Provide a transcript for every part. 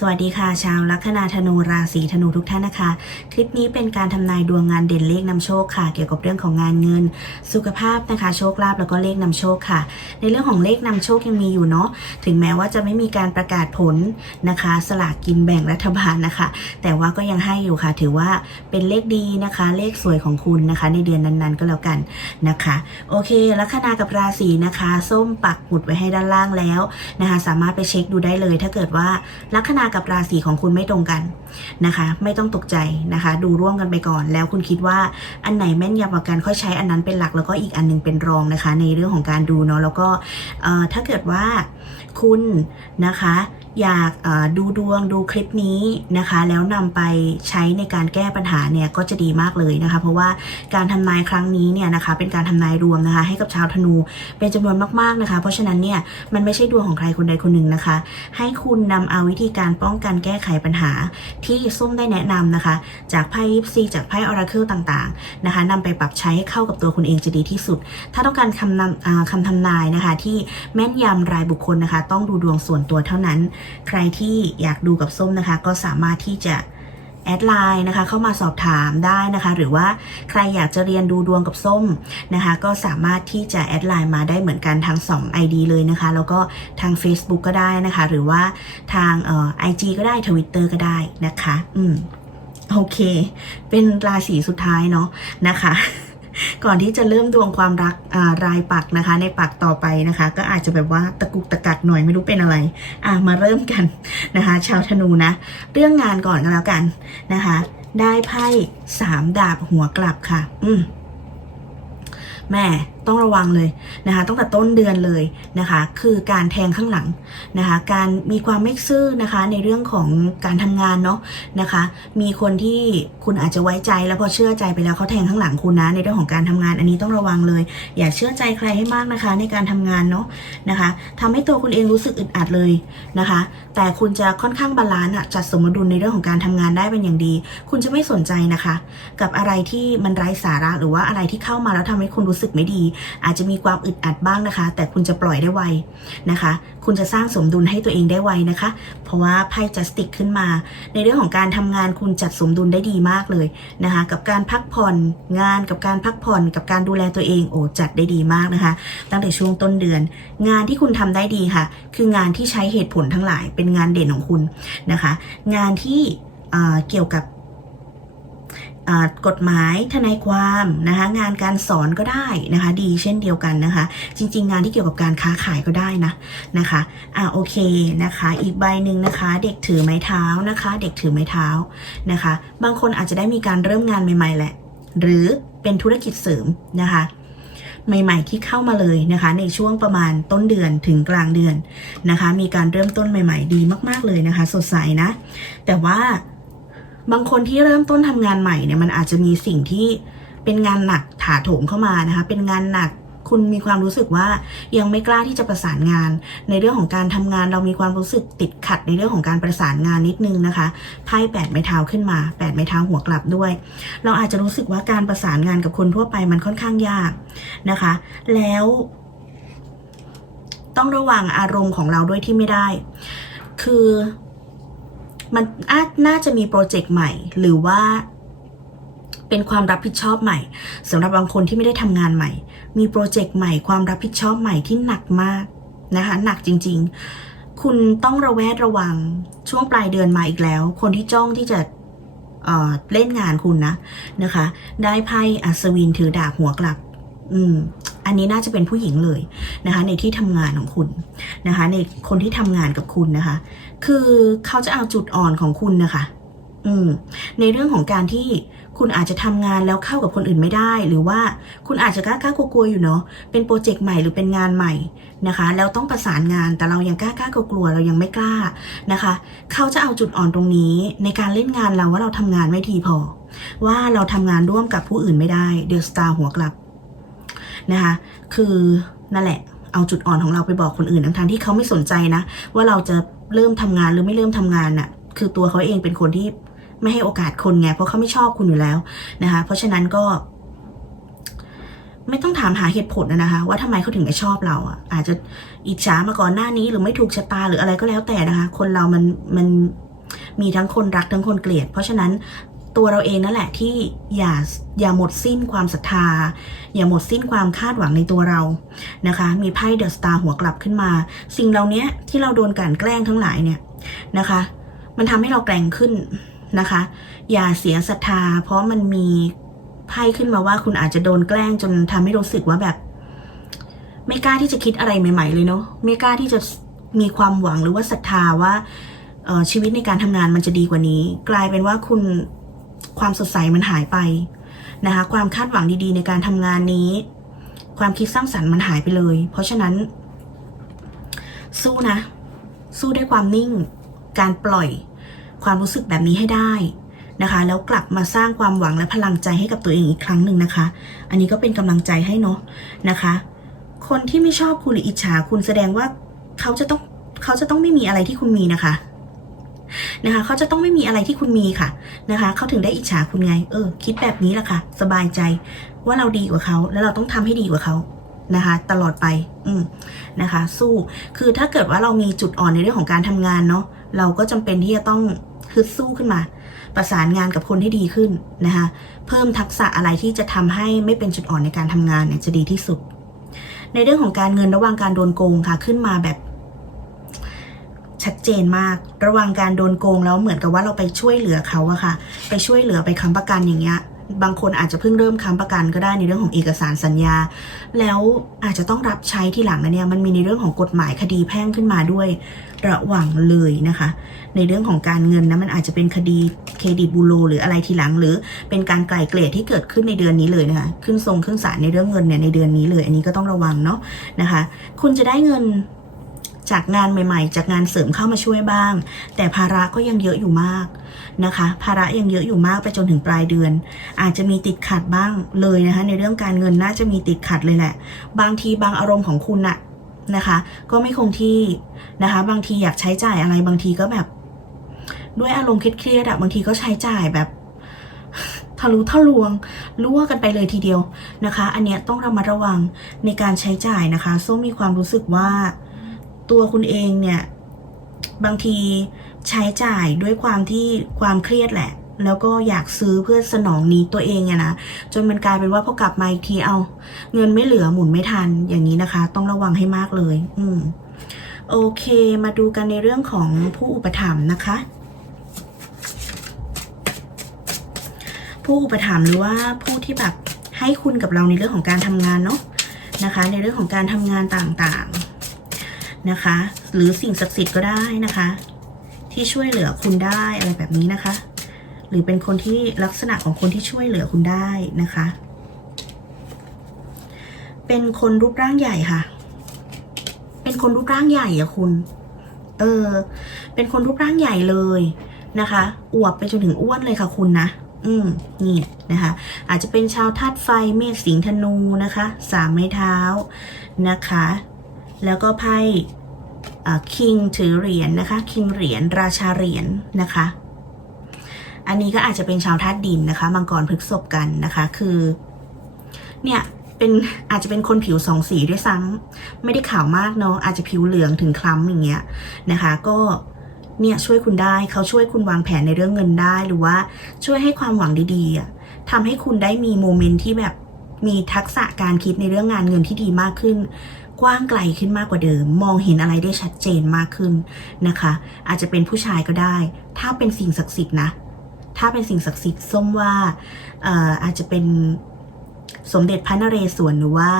สวัสดีค่ะชาวลัคนาธนูราศีธนูทุกท่านนะคะ คลิปนี้เป็นการทำนายดวงงานเด่นเลขนำโชคค่ะ เกี่ยวกับเรื่องของงานเงิน สุขภาพนะคะโชคลาภแล้วก็เลขนำโชคค่ะ ในเรื่องของเลขนำโชคยังมีอยู่เนาะถึงแม้ว่าจะไม่มีการประกาศผลนะคะ สลากกินแบ่งรัฐบาลนะคะ แต่ว่าก็ยังให้อยู่ค่ะ ถือว่าเป็นเลขดีนะคะ เลขสวยของคุณนะคะ ในเดือนนั้นๆก็แล้วกันนะคะ โอเคลัคนากับราศีนะคะ ส้มปักหมุดไว้ให้ด้านล่างแล้วนะคะ สามารถไปเช็คดูได้เลย ถ้าเกิดว่าลัคนากับราศีของคุณไม่ตรงกันนะคะ ไม่ต้องตกใจนะคะ ดูร่วมกันไปก่อน แล้วคุณคิดว่าอันไหนแม่นยำกว่ากันค่อยใช้อันนั้นเป็นหลักแล้วก็อีกอันหนึงเป็นรองนะคะ ในเรื่องของการดูเนาะแล้วก็ถ้าเกิดว่าคุณนะคะ อยากดูดวงดูคลิปนี้นะคะ แล้วนำไปใช้ในการแก้ปัญหาเนี่ยก็จะดีมากเลยนะคะ เพราะว่าการทำนายครั้งนี้เนี่ยนะคะ เป็นการทำนายรวมนะคะ ให้กับชาวธนูเป็นจำนวนมากๆนะคะ เพราะฉะนั้นเนี่ยมันไม่ใช่ดวงของใครคนใดคนหนึ่งนะคะ ให้คุณนำเอาวิธีการป้องกันแก้ไขปัญหา ที่ส้มได้แนะนำนะคะ จากไพ่ยิปซีจากไพ่ออราเคิลต่างๆนะคะนำไปปรับใช้ให้เข้ากับตัวคุณเองจะดีที่สุด ถ้าต้องการคำนำคำทำนายนะคะ ที่แม่นยำรายบุคคลนะคะ ต้องดูดวงส่วนตัวเท่านั้นใครที่อยากดูกับส้มนะคะ ก็สามารถที่จะแอดไลน์นะคะเข้ามาสอบถามได้นะคะ หรือว่าใครอยากจะเรียนดูดวงกับส้มนะคะ ก็สามารถที่จะแอดไลน์มาได้เหมือนกันทั้ง 2 ID เลยนะคะ แล้วก็ทาง Facebook ก็ได้นะคะ หรือว่าทางเอ่อ IG ก็ได้ Twitter ก็ได้นะคะ อืมโอเค เป็นราศีสุดท้ายเนาะนะคะ ก่อนที่จะเริ่มดวงความรักอ่ารายปักนะคะ ในปักต่อไปนะคะ ก็อาจจะแบบว่าตะกุกตะกักหน่อยไม่รู้เป็นอะไรอะมาเริ่มกันนะคะ ชาวธนูนะ เรื่องงานก่อนก็แล้วกันนะคะ ได้ไพ่สามดาบหัวกลับค่ะ อืมแม่ ต้องระวังเลยนะคะตั้งแต่ต้นเดือนเลยนะคะคือการแทงข้างหลังนะคะการมีความไม่ซื่อนะคะในเรื่องของการทำงานเนาะนะคะมีคนที่คุณอาจจะไว้ใจแล้วพอเชื่อใจไปแล้วเขาแทงข้างหลังคุณนะในเรื่องของการทำงานอันนี้ต้องระวังเลย อย่าเชื่อใจใครให้มากนะคะในการทำงานเนาะนะคะทำให้ตัวคุณเองรู้สึกอึดอัดเลยนะคะ แต่คุณจะค่อนข้างบาลานซ์จัดสมดุลในเรื่องของการทำงานได้เป็นอย่างดี คุณจะไม่สนใจนะคะ กับอะไรที่มันไร้สาระหรือว่าอะไรที่เข้ามาแล้วทำให้คุณรู้สึกไม่ดีอาจจะมีความอึดอัดบ้างนะคะ แต่คุณจะปล่อยได้ไวนะคะ คุณจะสร้างสมดุลให้ตัวเองได้ไวนะคะ เพราะว่าไพ่จัสติกขึ้นมา ในเรื่องของการทำงานคุณจัดสมดุลได้ดีมากเลยนะคะ กับการพักผ่อนงานกับการพักผ่อน กับการดูแลตัวเองโอ้จัดได้ดีมากนะคะ ตั้งแต่ช่วงต้นเดือน งานที่คุณทำได้ดีค่ะ คืองานที่ใช้เหตุผลทั้งหลาย เป็นงานเด่นของคุณนะคะ งานที่เกี่ยวกับ กฎหมายทนายความนะคะงานการสอนก็ได้นะคะดีเช่นเดียวกันนะคะ จริง ๆ งานที่เกี่ยวกับการค้าขายก็ได้นะนะคะอ่าโอเคนะคะ อีกใบหนึ่งนะคะ เด็กถือไม้เท้านะคะ เด็กถือไม้เท้านะคะ บางคนอาจจะได้มีการเริ่มงานใหม่ๆแหละ หรือเป็นธุรกิจเสริมนะคะใหม่ ๆ ที่เข้ามาเลยนะคะ ในช่วงประมาณต้นเดือนถึงกลางเดือนนะคะ มีการเริ่มต้นใหม่ ๆ ดีมาก ๆเลยนะคะ สดใสนะ แต่ว่า บางคนที่เริ่มต้นทำงานใหม่เนี่ยมันอาจจะมีสิ่งที่เป็นงานหนักถาโถมเข้ามานะคะ เป็นงานหนักคุณมีความรู้สึกว่ายังไม่กล้าที่จะประสานงาน ในเรื่องของการทำงานเรามีความรู้สึกติดขัดในเรื่องของการประสานงานนิดนึงนะคะไพ่แปดไม้เท้าขึ้นมาแปดไม้เท้าหัวกลับด้วย เราอาจจะรู้สึกว่าการประสานงานกับคนทั่วไปมันค่อนข้างยากนะคะ แล้ว ต้องระวังอารมณ์ของเราด้วยที่ไม่ได้ คือ มันอาจน่าจะมีโปรเจกต์ใหม่ หรือว่า เป็นความรับผิดชอบใหม่สำหรับบางคนที่ไม่ได้ทำงานใหม่ มีโปรเจกต์ใหม่ความรับผิดชอบใหม่ที่หนักมากนะคะ หนักจริง ๆ คุณต้องระแวดระวังช่วงปลายเดือนมาอีกแล้ว คนที่จ้องที่จะเอ่อเล่นงานคุณนะนะคะ ได้ไพ่อัศวินถือดาบหัวกลับ อืม อันนี้น่าจะเป็นผู้หญิงเลยนะคะในที่ทำงานของคุณนะคะ ในคนที่ทำงานกับคุณนะคะ คือเขาจะเอาจุดอ่อนของคุณนะคะ อืมในเรื่องของการที่คุณอาจจะทำงานแล้วเข้ากับคนอื่นไม่ได้ หรือว่าคุณอาจจะกล้ากล้ากลัวๆอยู่เนาะเป็นโปรเจกต์ใหม่หรือเป็นงานใหม่นะคะ แล้วต้องประสานงานแต่เรายังกล้ากล้ากลัวๆเรายังไม่กล้านะคะ เขาจะเอาจุดอ่อนตรงนี้ ในการเล่นงานเราว่าเราทำงานไม่ดีพอ ว่าเราทำงานร่วมกับผู้อื่นไม่ได้เดอะสตาร์หัวกลับ นะคะ คือนั่นแหละ เอาจุดอ่อนของเราไปบอกคนอื่นทั้งๆที่เขาไม่สนใจนะ ว่าเราจะเริ่มทำงานหรือไม่เริ่มทำงานน่ะ คือตัวเขาเองเป็นคนที่ไม่ให้โอกาสคนไง เพราะเขาไม่ชอบคุณอยู่แล้วนะคะ เพราะฉะนั้นก็ ไม่ต้องถามหาเหตุผลนะคะ ว่าทำไมเขาถึงไม่ชอบเราอะ อาจจะอิจฉามาก่อนหน้านี้ หรือไม่ถูกชะตาหรืออะไรก็แล้วแต่นะคะ คนเรามันมันมีทั้งคนรักทั้งคนเกลียด เพราะฉะนั้น ตัวเราเองนั่นแหละที่อย่าอย่าหมดสิ้นความศรัทธา อย่าหมดสิ้นความคาดหวังในตัวเรานะคะ มีไพ่เดอะสตาร์หัวกลับขึ้นมา สิ่งเหล่านี้ที่เราโดนกลั่นแกล้งทั้งหลายเนี่ยนะคะ มันทำให้เราแกร่งขึ้นนะคะ อย่าเสียศรัทธา เพราะมันมีไพ่ขึ้นมาว่าคุณอาจจะโดนแกล้งจนทำให้รู้สึกว่าแบบ ไม่กล้าที่จะคิดอะไรใหม่ ๆ เลยเนาะไม่กล้าที่จะมีความหวังหรือว่าศรัทธาว่าชีวิตในการทำงานมันจะดีกว่านี้ กลายเป็นว่าคุณ ความสดใสมันหายไปนะคะความคาดหวังดีๆ ในการทำงานนี้ ความคิดสร้างสรรค์มันหายไปเลย เพราะฉะนั้น สู้นะ สู้ด้วยความนิ่ง การปล่อยความรู้สึกแบบนี้ให้ได้นะคะ แล้วกลับมาสร้างความหวังและพลังใจให้กับตัวเองอีกครั้งหนึ่งนะคะ อันนี้ก็เป็นกำลังใจให้เนาะนะคะ คนที่ไม่ชอบคุณหรืออิจฉาคุณแสดงว่าเขาจะต้องเขาจะต้องไม่มีอะไรที่คุณมีนะคะ นะคะเขาจะต้องไม่มีอะไรที่คุณมีค่ะนะคะเขาถึงได้อิจฉาคุณไง เออ คิดแบบนี้แหละค่ะ สบายใจว่าเราดีกว่าเขาแล้วเราต้องทำให้ดีกว่าเขานะคะ ตลอดไป อืมนะคะ สู้คือถ้าเกิดว่าเรามีจุดอ่อนในเรื่องของการทำงานเนาะเราก็จำเป็นที่จะต้องฮึดสู้ขึ้นมา ประสานงานกับคนที่ดีขึ้นนะคะ เพิ่มทักษะอะไรที่จะทำให้ไม่เป็นจุดอ่อนในการทำงานเนี่ยจะดีที่สุด ในเรื่องของการเงินระหว่างการโดนโกงค่ะ ขึ้นมาแบบ ชัดเจนมาก ระว่างการโดนโกงแล้วเหมือนกับว่าเราไปช่วยเหลือเขาอะค่ะ ไปช่วยเหลือไปค้ำประกันอย่างเงี้ย บางคนอาจจะเพิ่งเริ่มค้ำประกันก็ได้ในเรื่องของเอกสารสัญญา แล้วอาจจะต้องรับใช้ที่หลังนะเนี่ย มันมีในเรื่องของกฎหมายคดีแพ่งขึ้นมาด้วย ระหว่างเลยนะคะ ในเรื่องของการเงินนะมันอาจจะเป็นคดีเครดิตบูโรหรืออะไรทีหลัง หรือเป็นการไกล่เกลี่ยที่เกิดขึ้นในเดือนนี้เลยนะคะ ขึ้นทรงขึ้นศาลในเรื่องเงินเนี่ยในเดือนนี้เลย อันนี้ก็ต้องระวังเนาะนะคะ คุณจะได้เงิน จากงานใหม่ ๆ จากงานเสริมเข้ามาช่วยบ้าง แต่ภาระก็ยังเยอะอยู่มากนะคะ ภาระยังเยอะอยู่มากไปจนถึงปลายเดือน อาจจะมีติดขัดบ้างเลยนะคะ ในเรื่องการเงินน่าจะมีติดขัดเลยแหละ บางทีบางอารมณ์ของคุณน่ะนะคะ ก็ไม่คงที่นะคะ บางทีอยากใช้จ่ายอะไรบางทีก็แบบ ด้วยอารมณ์เครียดๆอะบางทีก็ใช้จ่ายแบบทะลุทะลวงรั่วกันไปเลยทีเดียวนะคะ อันเนี้ยต้องระมัดระวังในการใช้จ่ายนะคะส้มมีความรู้สึกว่า ตัวคุณเองเนี่ย บางทีใช้จ่ายด้วยความที่ความเครียดแหละ แล้วก็อยากซื้อเพื่อสนองนี้ตัวเองอะนะจนมันกลายเป็นว่าพอกลับมาอีกทีเอา เงินไม่เหลือหมุนไม่ทันอย่างนี้นะคะ ต้องระวังให้มากเลย อืมโอเค มาดูกันในเรื่องของผู้อุปถัมภ์นะคะ ผู้อุปถัมภ์หรือว่าผู้ที่แบบให้คุณกับเราในเรื่องของการทำงานเนาะนะคะ ในเรื่องของการทำงานต่าง นะคะ หรือสิ่งศักดิ์สิทธิ์ก็ได้นะคะ ที่ช่วยเหลือคุณได้อะไรแบบนี้นะคะ หรือเป็นคนที่ลักษณะของคนที่ช่วยเหลือคุณได้นะคะ เป็นคนรูปร่างใหญ่ค่ะ เป็นคนรูปร่างใหญ่อะคุณ เออ เป็นคนรูปร่างใหญ่เลยนะคะอวบไปจนถึงอ้วนเลยค่ะคุณนะอืมนี่นะคะ อาจจะเป็นชาวธาตุไฟเมษสิงห์ธนูนะคะ สามไม้เท้านะคะ แล้วก็ไพ่คิงถือเหรียญนะคะคิงเหรียญราชาเหรียญนะคะ อันนี้ก็อาจจะเป็นชาวธาตุดินนะคะ มังกรพฤกษบกันนะคะ คือ เนี่ยเป็นอาจจะเป็นคนผิวสองสีด้วยซ้ำไม่ได้ขาวมากเนาะอาจจะผิวเหลืองถึงคล้ำอย่างเงี้ยนะคะ ก็เนี่ยช่วยคุณได้เขาช่วยคุณวางแผนในเรื่องเงินได้หรือว่าช่วยให้ความหวังดีๆอะทำให้คุณได้มีโมเมนต์ที่แบบมีทักษะการคิดในเรื่องงานเงินที่ดีมากขึ้น กว้างไกลขึ้นมากกว่าเดิม มองเห็นอะไรได้ชัดเจนมากขึ้นนะคะ อาจจะเป็นผู้ชายก็ได้ ถ้าเป็นสิ่งศักดิ์สิทธิ์นะ ถ้าเป็นสิ่งศักดิ์สิทธิ์ส้มว่าเอ่อาจจะเป็นสมเด็จพระนเรศวรหรือว่า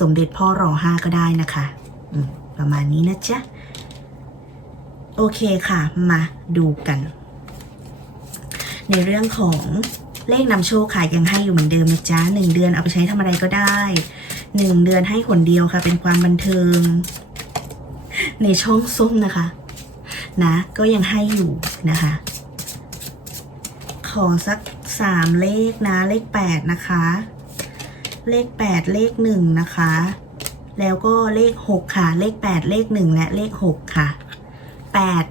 สมเด็จพ่อรอห้าก็ได้นะคะประมาณนี้นะจ๊ะ โอเคค่ะ มาดูกัน ในเรื่องของเลขนำโชคค่ะยังให้อยู่เหมือนเดิมนะจ๊ะหนึ่งเดือนเอาไปใช้ทำอะไรก็ได้ หนึ่งเดือนให้หนเดียวค่ะ เป็นความบันเทิง ในช่องส้มนะคะ นะ ก็ยังให้อยู่นะคะ ขอสักสามเลขนะ เลขแปดนะคะ เลขแปดเลขหนึ่งนะคะ แล้วก็เลขหกค่ะ เลขแปดเลขหนึ่งและเลขหกค่ะ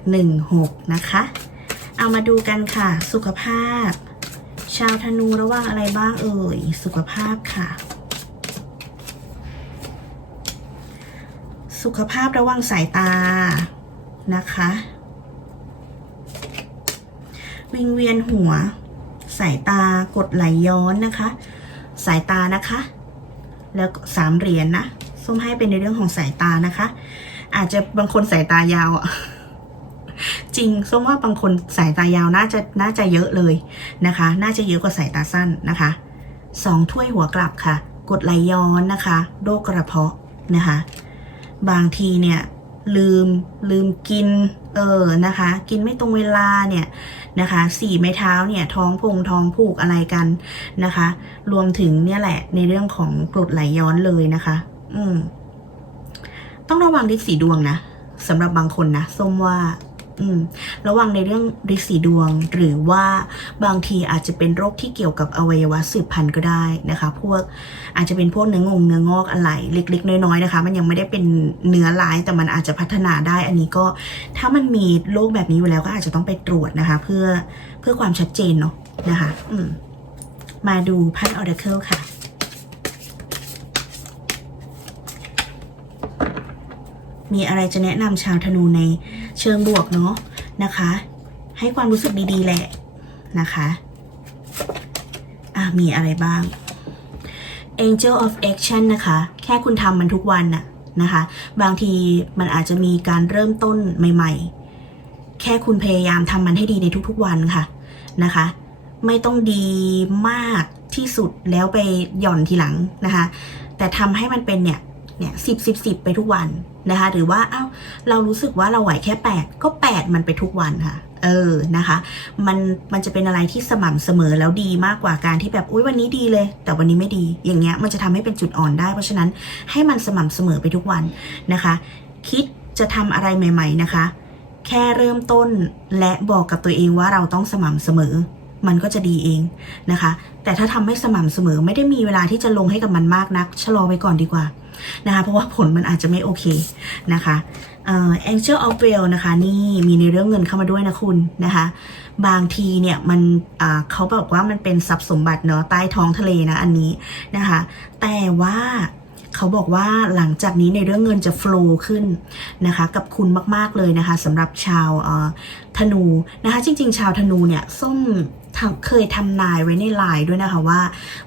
816นะคะ เอามาดูกันค่ะ สุขภาพ ชาวธนูระวังอะไรบ้างเอ่ย สุขภาพค่ะ สุขภาพระวังสายตานะคะ วิงเวียนหัว สายตากดไหลย้อนนะคะ สายตานะคะ แล้วสามเหรียญนะส้มให้เป็นในเรื่องของสายตานะคะ อาจจะบางคนสายตายาวอะจริงส้มว่าบางคนสายตายาวน่าจะน่าจะเยอะเลยนะคะ น่าจะเยอะกว่าสายตาสั้นนะคะสองถ้วยหัวกลับค่ะ กดไหลย้อนนะคะ โรคกระเพาะนะคะ บางทีเนี่ยลืมลืมกินเออนะคะ กินไม่ตรงเวลาเนี่ยนะคะสี่ไม้เท้าเนี่ยท้องพงท้องผูกอะไรกันนะคะ รวมถึงเนี่ยแหละในเรื่องของกรดไหลย้อนเลยนะคะ อืมต้องระวังริกสีดวงนะสำหรับบางคนนะส้มว่า อืมระวังในเรื่องริกสีดวง หรือว่าบางทีอาจจะเป็นโรคที่เกี่ยวกับอวัยวะสืบพันธุ์ก็ได้นะคะ พวกอาจจะเป็นพวกเนื้องงเนื้องอกอะไรเล็ก ๆ น้อยๆนะคะ มันยังไม่ได้เป็นเนื้อร้ายแต่มันอาจจะพัฒนาได้ อันนี้ก็ถ้ามันมีโรคแบบนี้อยู่แล้วก็อาจจะต้องไปตรวจนะคะ เพื่อเพื่อความชัดเจนเนาะนะคะ อืมมาดูไพ่ออร์เคิลค่ะมีอะไรจะแนะนำชาวธนูใน เชิงบวกเนาะนะคะ ให้ความรู้สึกดีๆแหละนะคะอะมีอะไรบ้าง Angel of Action นะคะ แค่คุณทำมันทุกวันน่ะนะคะ บางทีมันอาจจะมีการเริ่มต้นใหม่ๆ แค่คุณพยายามทำมันให้ดีในทุกๆวันค่ะนะคะ ไม่ต้องดีมากที่สุดแล้วไปหย่อนทีหลังนะคะ แต่ทำให้มันเป็นเนี่ยเนี่ยสิบสิบสิบไปทุกวัน นะคะหรือว่าอ้าวเรารู้สึกว่าเราไหวแค่แปดก็แปดมันไปทุกวันค่ะเออ นะคะ มัน มันจะเป็นอะไรที่สม่ำเสมอแล้วดีมากกว่าการที่แบบ อุ้ยวันนี้ดีเลย แต่วันนี้ไม่ดี อย่างเงี้ย มันจะทำให้เป็นจุดอ่อนได้ เพราะฉะนั้นให้มันสม่ำเสมอไปทุกวันนะคะ คิดจะทำอะไรใหม่ ๆ นะคะ แค่เริ่มต้นและบอกกับตัวเองว่าเราต้องสม่ำเสมอ มันก็จะดีเองนะคะ แต่ถ้าทำไม่สม่ำเสมอ ไม่ได้มีเวลาที่จะลงให้กับมันมากนัก ชะลอไปก่อนดีกว่า นะคะ เพราะว่าผลมันอาจจะไม่โอเคนะคะเอ่อ Angel of w e l l นะคะ นี่มีในเรื่องเงินเข้ามาด้วยนะคุณนะคะ บางทีเนี่ยมันเขาบอกว่ามันเป็นทรัพย์สมบัติเนาะใต้ท้องทะเลนะอันนี้นะคะ แต่ว่า เขาบอกว่าหลังจากนี้ในเรื่องเงินจะ flow ขึ้นนะคะ กับคุณมากๆเลยนะคะสำหรับชาวธนูนะคะ จริง ๆ ชาวธนูเนี่ยส้มเคยทำนายไว้ในไลน์ด้วยนะคะว่า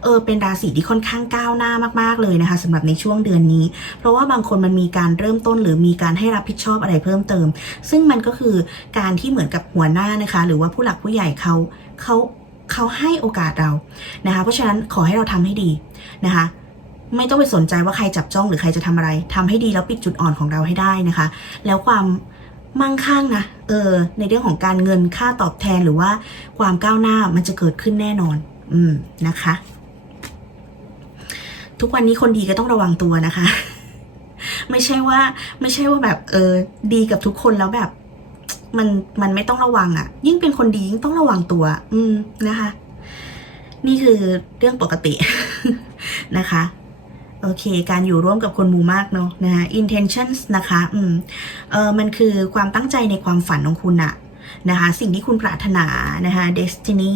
เออเป็นราศีที่ค่อนข้างก้าวหน้ามากๆเลยนะคะสำหรับในช่วงเดือนนี้ เพราะว่าบางคนมันมีการเริ่มต้น หรือมีการให้รับผิดชอบอะไรเพิ่มเติม ซึ่งมันก็คือการที่เหมือนกับหัวหน้านะคะ หรือว่าผู้หลักผู้ใหญ่เขาเขาเขาให้โอกาสเรานะคะ เพราะฉะนั้นขอให้เราทำให้ดีนะคะ ไม่ต้องไปสนใจว่าใครจับจ้องหรือใครจะทำอะไรทำให้ดีแล้วปิดจุดอ่อนของเราให้ได้นะคะ แล้วความมั่งคั่งนะเออ ในเรื่องของการเงินค่าตอบแทนหรือว่าความก้าวหน้ามันจะเกิดขึ้นแน่นอน อืมนะคะ ทุกวันนี้คนดีก็ต้องระวังตัวนะคะ ไม่ใช่ว่า ไม่ใช่ว่าแบบ เออ ดีกับทุกคนแล้วแบบ มันมันไม่ต้องระวังอะ่ะ ยิ่งเป็นคนดียิ่งต้องระวังตัว อืมนะคะ นี่คือเรื่องปกตินะคะ โอเค การอยู่ร่วมกับคนหมู่มากเนาะนะคะ intentions นะคะ อืม เออมันคือความตั้งใจในความฝันของคุณอะนะคะ สิ่งที่คุณปรารถนานะคะ destiny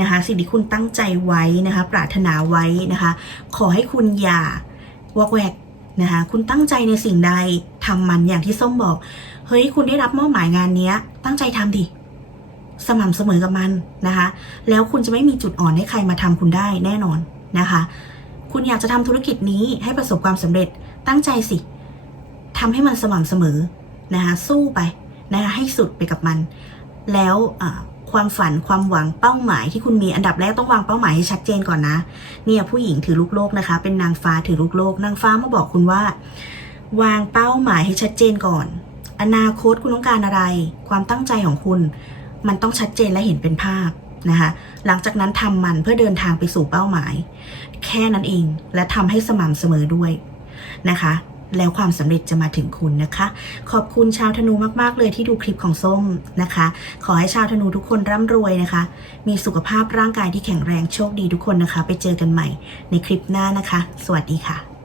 นะคะ สิ่งที่คุณตั้งใจไว้นะคะ ปรารถนาไว้นะคะ ขอให้คุณอย่าวอกแวกนะคะ คุณตั้งใจในสิ่งใดทำมันอย่างที่ส้มบอก เฮ้ย คุณได้รับมอบหมายงานเนี้ย ตั้งใจทำดิ สม่ำเสมอกับมันนะคะ แล้วคุณจะไม่มีจุดอ่อนให้ใครมาทำคุณได้แน่นอนนะคะ คุณอยากจะทำธุรกิจนี้ให้ประสบความสำเร็จตั้งใจสิทำให้มันสม่ำเสมอนะคะสู้ไปนะคะให้สุดไปกับมัน แล้วความฝันความหวังเป้าหมายที่คุณมีอันดับแรกต้องวางเป้าหมายให้ชัดเจนก่อนนะ เนี่ยผู้หญิงถือลูกโลกนะคะ เป็นนางฟ้าถือลูกโลกนางฟ้ามาบอกคุณว่า วางเป้าหมายให้ชัดเจนก่อน อนาคตคุณต้องการอะไร ความตั้งใจของคุณ มันต้องชัดเจนและเห็นเป็นภาพ นะคะหลังจากนั้นทำมันเพื่อเดินทางไปสู่เป้าหมาย แค่นั้นเองและทำให้สม่ำเสมอด้วยนะคะแล้วความสำเร็จจะมาถึงคุณนะคะ ขอบคุณชาวธนูมาก ๆ เลยที่ดูคลิปของส้มนะคะ ขอให้ชาวธนูทุกคนร่ำรวยนะคะ มีสุขภาพร่างกายที่แข็งแรงโชคดีทุกคนนะคะ ไปเจอกันใหม่ในคลิปหน้านะคะ สวัสดีค่ะ